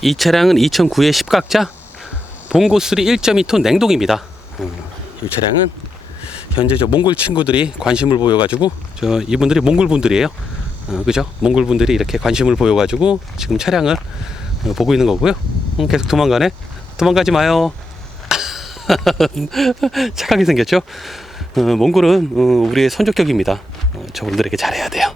이 차량은 2009의 10각자 봉고3 1.2톤 냉동입니다. 음, 이 차량은 현재 저 몽골 친구들이 관심을 보여가지고 저 이분들이 몽골 분들이에요. 어, 그죠? 몽골 분들이 이렇게 관심을 보여가지고 지금 차량을 어, 보고 있는 거고요. 음, 계속 도망가네. 도망가지 마요. 착하게 생겼죠? 어, 몽골은 어, 우리의 선조격입니다. 어, 저분들에게 잘해야 돼요.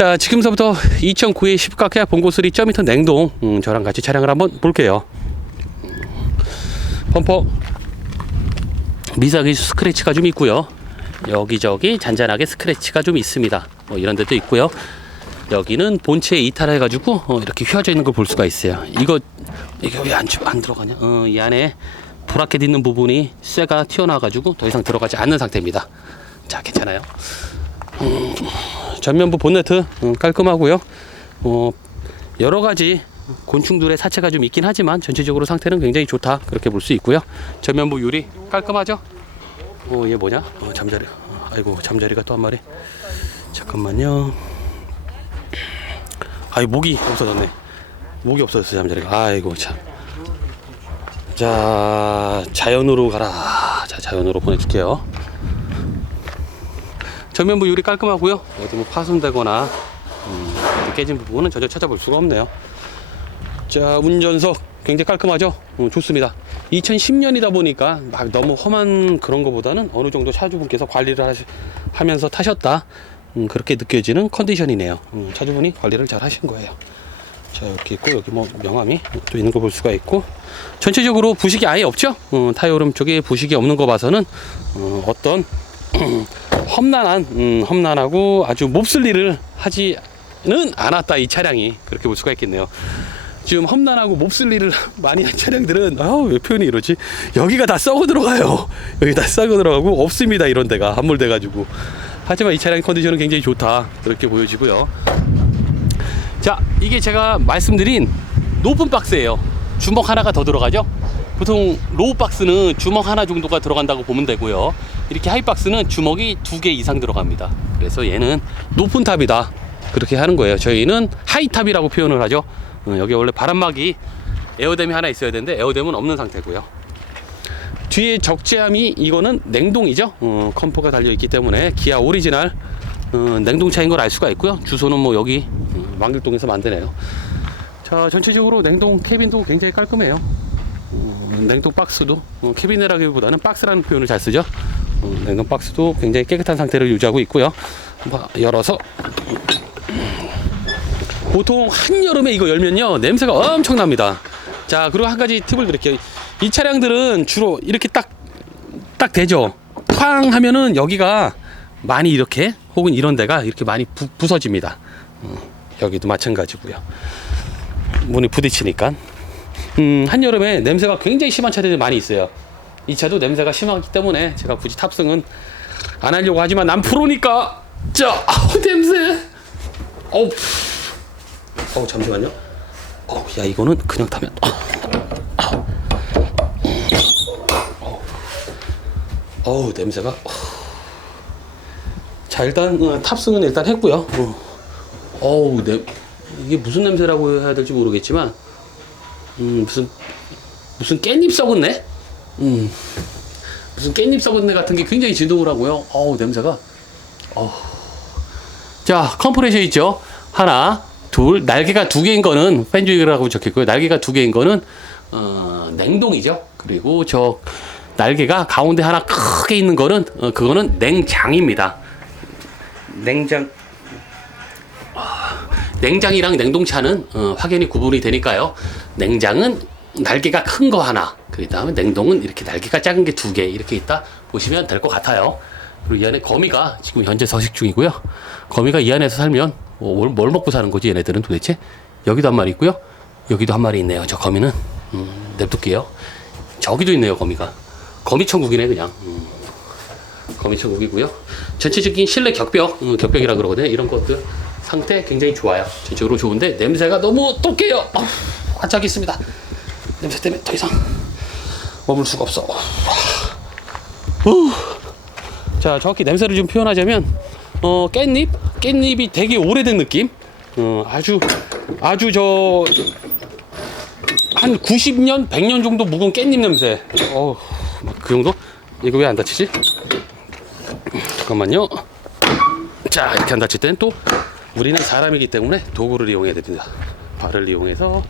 자, 지금서부터 2009의 10각야 봉고3 2.2톤 냉동 음, 저랑 같이 차량을 한번 볼게요. 펌퍼 미세하게 스크래치가 좀 있고요. 여기저기 잔잔하게 스크래치가 좀 있습니다. 뭐 이런 데도 있고요. 여기는 본체에 이탈해 가지고 어, 이렇게 휘어져 있는 걸 볼 수가 있어요. 이거 이게 왜안 안 들어가냐? 어, 이 안에 브라켓 있는 부분이 쇠가 튀어나와 가지고 더 이상 들어가지 않는 상태입니다. 자, 괜찮아요. 음, 전면부 본네트 음, 깔끔하고요. 어, 여러 가지 곤충들의 사체가 좀 있긴 하지만 전체적으로 상태는 굉장히 좋다 그렇게 볼 수 있고요. 전면부 유리 깔끔하죠? 어, 얘 뭐냐? 어, 잠자리. 어, 아이고 잠자리가 또 한 마리. 잠깐만요. 아이 목이 없어졌네. 목이 없어졌어 잠자리가. 아이고 참. 자 자연으로 가라. 자 자연으로 보내줄게요. 전면부 유리 깔끔하고요. 어디 뭐 파손되거나 음, 깨진 부분은 전혀 찾아볼 수가 없네요. 자 운전석 굉장히 깔끔하죠. 어, 좋습니다. 2010년이다 보니까 막 너무 험한 그런 것보다는 어느 정도 차주분께서 관리를 하시, 하면서 타셨다. 음, 그렇게 느껴지는 컨디션이네요. 음, 차주분이 관리를 잘 하신 거예요. 자 이렇게 있고 여기 뭐 명암이 또 있는 거 볼 수가 있고 전체적으로 부식이 아예 없죠. 어, 타이오름 쪽에 부식이 없는 거 봐서는 어, 어떤 험난한 음, 험난하고 아주 몹쓸 일을 하지는 않았다 이 차량이. 그렇게 볼 수가 있겠네요. 지금 험난하고 몹쓸 일을 많이 한 차량들은 아우 왜 표현이 이러지? 여기가 다 썩어 들어가요. 여기 다 썩어 들어가고 없습니다 이런 데가 함몰돼 가지고. 하지만 이 차량 컨디션은 굉장히 좋다. 그렇게 보여지고요. 자 이게 제가 말씀드린 높은 박스예요. 주먹 하나가 더 들어가죠 보통 로우 박스는 주먹 하나 정도가 들어간다고 보면 되고요. 이렇게 하이 박스는 주먹이 두 개 이상 들어갑니다. 그래서 얘는 높은 탑이다. 그렇게 하는 거예요. 저희는 하이 탑이라고 표현을 하죠. 어, 여기 원래 바람막이 에어댐이 하나 있어야 되는데 에어댐은 없는 상태고요. 뒤에 적재함이 이거는 냉동이죠. 어, 컴포가 달려 있기 때문에 기아 오리지널 어, 냉동차인 걸 알 수가 있고요. 주소는 뭐 여기 음, 왕길동에서 만드네요. 자 전체적으로 냉동 캐빈도 굉장히 깔끔해요. 어, 냉동 박스도 어, 캐비넷라기보다는 박스라는 표현을 잘 쓰죠. 어, 냉동 박스도 굉장히 깨끗한 상태를 유지하고 있고요. 열어서. 보통 한여름에 이거 열면요 냄새가 엄청납니다. 자 그리고 한 가지 팁을 드릴게요. 이 차량들은 주로 이렇게 딱 딱 되죠. 쾅 하면은 여기가 많이 이렇게 혹은 이런 데가 이렇게 많이 부, 부서집니다. 음, 여기도 마찬가지고요. 문이 부딪히니까 음, 한여름에 냄새가 굉장히 심한 차들이 많이 있어요 이 차도 냄새가 심하기 때문에 제가 굳이 탑승은 안 하려고 하지만 난 프로니까 자 아우 냄새 어우 어 잠시만요. 어, 야 이거는 그냥 타면. 어, 어우 냄새가. 어. 자 일단 어, 탑승은 일단 했고요. 어. 어우 냄 이게 무슨 냄새라고 해야 될지 모르겠지만 음 무슨 무슨 깻잎 썩었네. 음 무슨 깻잎 썩었네 같은 게 굉장히 진동을 하고요. 어우 냄새가. 어. 자 컴프레셔 있죠. 하나 둘 날개가 두 개인 거는 팬주이라고 적혔고요. 날개가 두 개인 거는 어, 냉동이죠. 그리고 저 날개가 가운데 하나 크게 있는 거는 어, 그거는 냉장입니다. 냉장 아, 냉장이랑 냉동차는 어, 확연히 구분이 되니까요. 냉장은 날개가 큰 거 하나, 그 다음에 냉동은 이렇게 날개가 작은 게 두 개 이렇게 있다 보시면 될 것 같아요. 그리고 이 안에 거미가 지금 현재 서식 중이고요. 거미가 이 안에서 살면 뭐 뭘, 뭘 먹고 사는 거지 얘네들은 도대체? 여기도 한 마리 있고요. 여기도 한 마리 있네요. 저 거미는 음, 냅둘게요. 저기도 있네요. 거미가. 거미 천국이네 그냥. 음, 거미 천국이고요. 전체적인 실내 격벽, 음, 격벽이라 그러거든요. 이런 것들 상태 굉장히 좋아요. 전체적으로 좋은데 냄새가 너무 똑게요. 어, 환짝이 있습니다. 냄새 때문에 더 이상 머물 수가 없어. 후. 자, 정확히 냄새를 좀 표현하자면 어, 깻잎? 깻잎이 되게 오래된 느낌? 어, 아주 아주 저 한 90년, 100년 정도 묵은 깻잎 냄새. 어우, 막그 정도? 이거 왜 안 다치지? 잠깐만요. 자, 이렇게 안 다칠 땐 또 우리는 사람이기 때문에 도구를 이용해야 됩니다. 발을 이용해서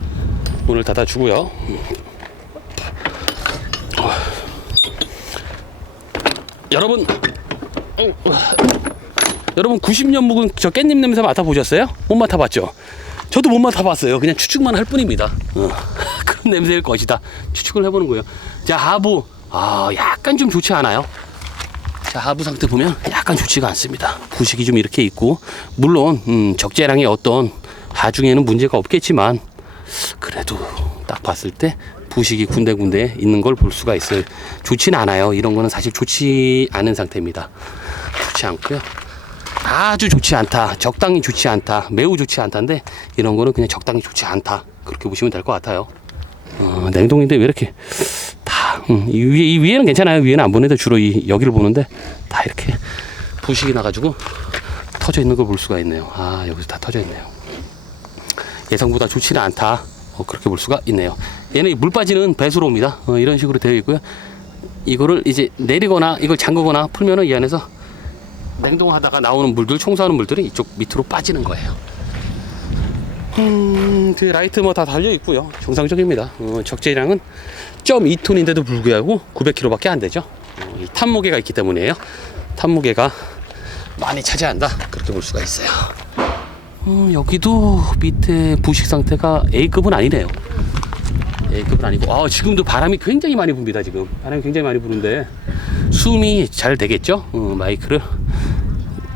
문을 닫아주고요. 여러분, 어, 여러분 90년 묵은 저 깻잎 냄새 맡아보셨어요? 못 맡아봤죠? 저도 못 맡아봤어요. 그냥 추측만 할 뿐입니다. 어, 그런 냄새일 것이다. 추측을 해보는 거예요. 자, 하부. 아, 약간 좀 좋지 않아요? 자, 하부 상태 보면 약간 좋지가 않습니다. 부식이 좀 이렇게 있고, 물론, 음, 적재량의 어떤 하중에는 문제가 없겠지만, 그래도 딱 봤을 때 부식이 군데군데 있는 걸 볼 수가 있어요. 좋진 않아요. 이런 거는 사실 좋지 않은 상태입니다. 좋지 않고요. 아주 좋지 않다. 적당히 좋지 않다. 매우 좋지 않다인데 이런 거는 그냥 적당히 좋지 않다. 그렇게 보시면 될 것 같아요. 어, 냉동인데 왜 이렇게 다 음, 이 위에 이 위에는 괜찮아요. 위에는 안 보내도 주로 이 여기를 보는데 다 이렇게 부식이 나가지고 터져 있는 걸 볼 수가 있네요. 아 여기서 다 터져 있네요. 예상보다 좋지는 않다. 어, 그렇게 볼 수가 있네요. 얘는 물 빠지는 배수로입니다. 어, 이런 식으로 되어 있고요. 이거를 이제 내리거나 이걸 잠그거나 풀면은 이 안에서 냉동하다가 나오는 물들, 청소하는 물들이 이쪽 밑으로 빠지는 거예요. 음, 그 라이트 뭐 다 달려 있고요. 정상적입니다. 어, 적재량은 0.2톤인데도 불구하고 900kg밖에 안 되죠. 어, 이 탑무게가 있기 때문이에요. 탑무게가 많이 차지한다. 그렇게 볼 수가 있어요. 음, 여기도 밑에 부식 상태가 A급은 아니네요. A급은 아니고, 아, 지금도 바람이 굉장히 많이 붑니다, 지금. 바람이 굉장히 많이 부는데, 숨이 잘 되겠죠? 어, 마이크를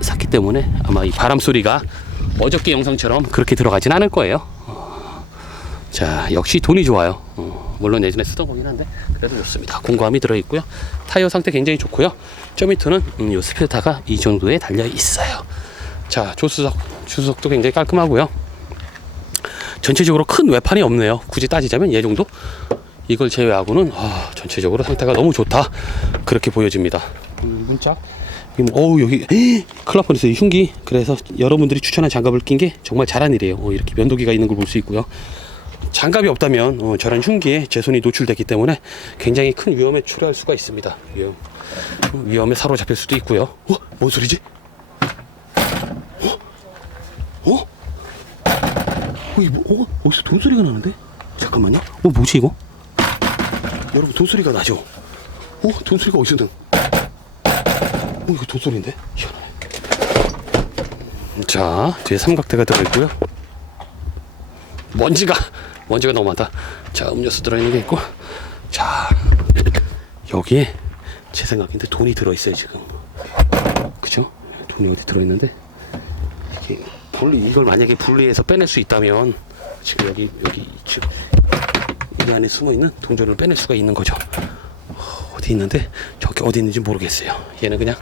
샀기 때문에 아마 이 바람 소리가 어저께 영상처럼 그렇게 들어가진 않을 거예요. 어, 자, 역시 돈이 좋아요. 어, 물론 예전에 쓰던 거긴 한데, 그래도 좋습니다. 공구함이 들어있고요. 타이어 상태 굉장히 좋고요. 저 밑에는 음, 요 스피드타가 이 정도에 달려 있어요. 자, 조수석, 주석도 굉장히 깔끔하고요. 전체적으로 큰 외판이 없네요. 굳이 따지자면 얘 정도? 이걸 제외하고는 아, 전체적으로 상태가 너무 좋다. 그렇게 보여집니다. 음, 문짝. 어우 여기. 이 흉기. 그래서 여러분들이 추천한 장갑을 낀 게 정말 잘한 일이에요. 어, 이렇게 면도기가 있는 걸 볼 수 있고요. 장갑이 없다면 어, 저런 흉기에 제 손이 노출됐기 때문에 굉장히 큰 위험에 초래할 수가 있습니다. 위험. 위험에 사로잡힐 수도 있고요. 어? 뭔 소리지? 어? 어? 이 뭐, 어? 어디서 돈 소리가 나는데? 잠깐만요. 어, 뭐지 이거? 여러분 돈 소리가 나죠? 어? 돈 소리가 어디서 든? 어, 이거 돈 소리인데? 희한하네. 자, 뒤에 삼각대가 들어있고요. 먼지가 먼지가 너무 많다. 자, 음료수 들어있는 게 있고, 자 여기에 제 생각인데 돈이 들어있어요 지금. 그죠? 돈이 어디 들어있는데 이게 분리 이걸 만약에 분리해서 빼낼 수 있다면 지금 여기 여기 지금 이 안에 숨어 있는 동전을 빼낼 수가 있는 거죠. 어, 어디 있는데 저기 어디 있는지 모르겠어요. 얘는 그냥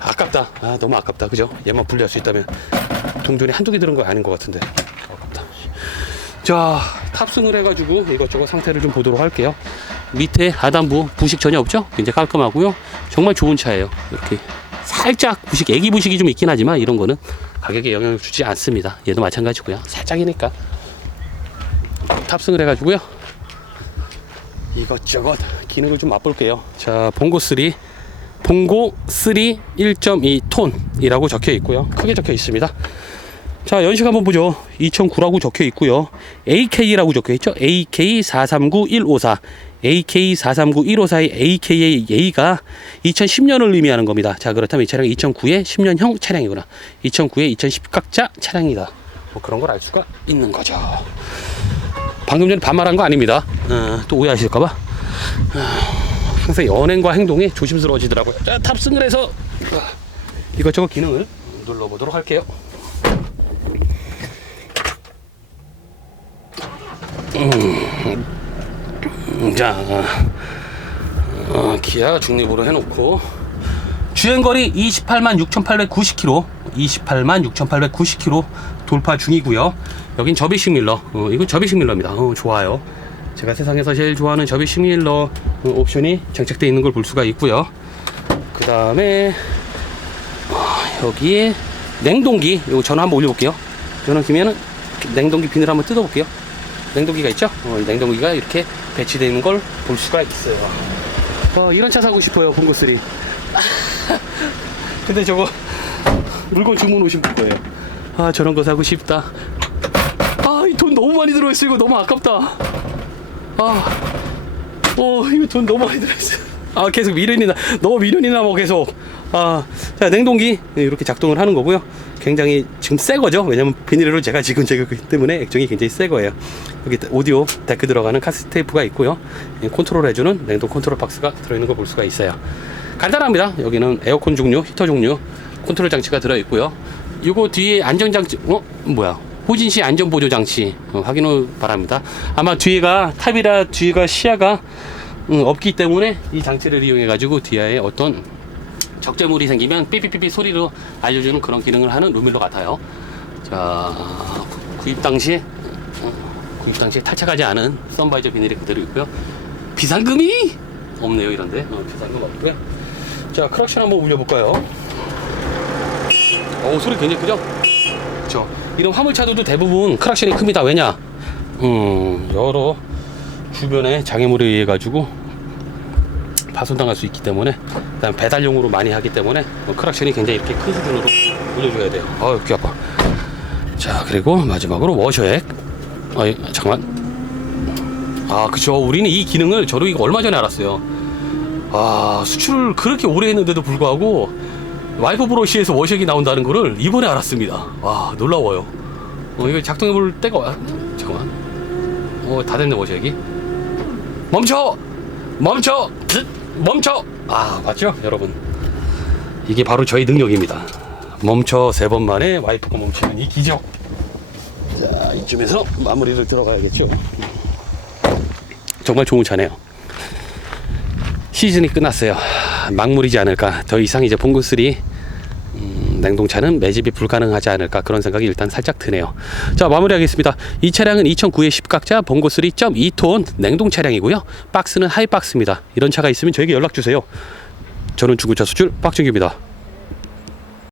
아깝다. 아 너무 아깝다. 그죠? 얘만 분리할 수 있다면 동전이 한두 개 들은 거 아닌 것 같은데. 자 탑승을 해가지고 이것저것 상태를 좀 보도록 할게요. 밑에 하단부 부식 전혀 없죠? 굉장히 깔끔하고요. 정말 좋은 차예요. 이렇게 살짝 부식, 애기 부식이 좀 있긴 하지만 이런 거는 가격에 영향을 주지 않습니다. 얘도 마찬가지고요. 살짝이니까 탑승을 해가지고요. 이것저것 기능을 좀 맛볼게요. 자, 봉고 3, 봉고 3 1.2 톤이라고 적혀 있고요. 크게 적혀 있습니다. 자, 연식 한번 보죠. 2009라고 적혀 있고요. AK라고 적혀 있죠. AK439154. AK439154의 AKA A가 2010년을 의미하는 겁니다. 자, 그렇다면 이 차량이 2009의 10년형 차량이구나. 2009의 2010각자 차량이다. 뭐 그런 걸 알 수가 있는 거죠. 방금 전에 반말한 거 아닙니다. 어, 또 오해하실까봐. 어, 항상 연행과 행동에 조심스러워지더라고요. 자, 탑승을 해서 어, 이것저것 기능을 눌러보도록 할게요. 음, 자, 어, 기아 중립으로 해놓고 주행거리 28만 6,890km, 28만 6,890km 돌파 중이고요. 여긴 접이식 밀러, 어, 이건 접이식 밀러입니다. 어, 좋아요. 제가 세상에서 제일 좋아하는 접이식 밀러 어, 옵션이 장착되어 있는 걸 볼 수가 있고요. 그 다음에 여기에 냉동기, 이거 전화 한번 올려볼게요. 전화 키면은 냉동기 비늘 한번 뜯어볼게요. 냉동기가 있죠? 어, 냉동기가 이렇게 배치되어 있는 걸 볼 수가 있어요. 어, 이런 차 사고 싶어요, 봉고3. 근데 저거 물건 주문 오신 분 거예요. 아, 저런 거 사고 싶다. 아, 이 돈 너무 많이 들어있어. 이거 너무 아깝다. 아, 어, 이거 돈 너무 많이 들어있어. 아, 계속 미련이 나. 너무 미련이 나 뭐 계속. 아, 자, 냉동기 이렇게 작동을 하는 거고요. 굉장히 지금 새 거죠. 왜냐면 비닐로 제가 지금 제거기 때문에 액정이 굉장히 새 거예요. 여기 오디오 데크 들어가는 카세트 테이프가 있고요. 이 컨트롤 해주는 냉동 컨트롤 박스가 들어있는 걸 볼 수가 있어요. 간단합니다. 여기는 에어컨 종류, 히터 종류, 컨트롤 장치가 들어있고요. 이거 뒤에 안전장치, 어? 뭐야? 호진시 안전보조 장치 어, 확인 후 바랍니다. 아마 뒤에가 탑이라 뒤가 시야가 음, 없기 때문에 이 장치를 이용해 가지고 뒤에 어떤 적재물이 생기면 삐삐삐삐 소리로 알려주는 그런 기능을 하는 루밀러 같아요. 자 구- 구입 당시 어, 구입 당시 탈착하지 않은 썬바이저 비닐이 그대로 있고요. 비상금이 없네요 이런데 어, 비상금 없고요. 자 크락션 한번 울려볼까요? 어 소리 굉장히 크죠? 그렇죠. 이런 화물차들도 대부분 크락션이 큽니다. 왜냐? 음, 여러 주변에 장애물에 의해 가지고 파손당할 수 있기 때문에 그다음 배달용으로 많이 하기 때문에 어, 크락션이 굉장히 이렇게 큰 수준으로 올려줘야 돼요. 아유 귀 아파. 자 그리고 마지막으로 워셔액. 아 잠깐만. 아 그쵸. 우리는 이 기능을 저도 이거 얼마 전에 알았어요. 아 수출을 그렇게 오래 했는데도 불구하고 와이프 브러쉬에서 워셔액이 나온다는 거를 이번에 알았습니다. 와 놀라워요. 어 이거 작동해 볼 때가 와. 잠깐만. 어다 됐네 워셔액이. 멈춰! 멈춰! 쯧! 멈춰! 아 맞죠 여러분? 이게 바로 저희 능력입니다. 멈춰 세 번 만에 와이프가 멈추는 이 기적. 자 이쯤에서 마무리를 들어가야겠죠. 정말 좋은 차네요. 시즌이 끝났어요. 막물이지 않을까. 더 이상 이제 봉구3 음, 냉동차는 매집이 불가능하지 않을까 그런 생각이 일단 살짝 드네요. 자 마무리하겠습니다. 이 차량은 2009의 10각자 봉고 3.2톤 냉동 차량이고요. 박스는 하이박스입니다. 이런 차가 있으면 저에게 연락 주세요. 저는 중고차 수출 박준규입니다.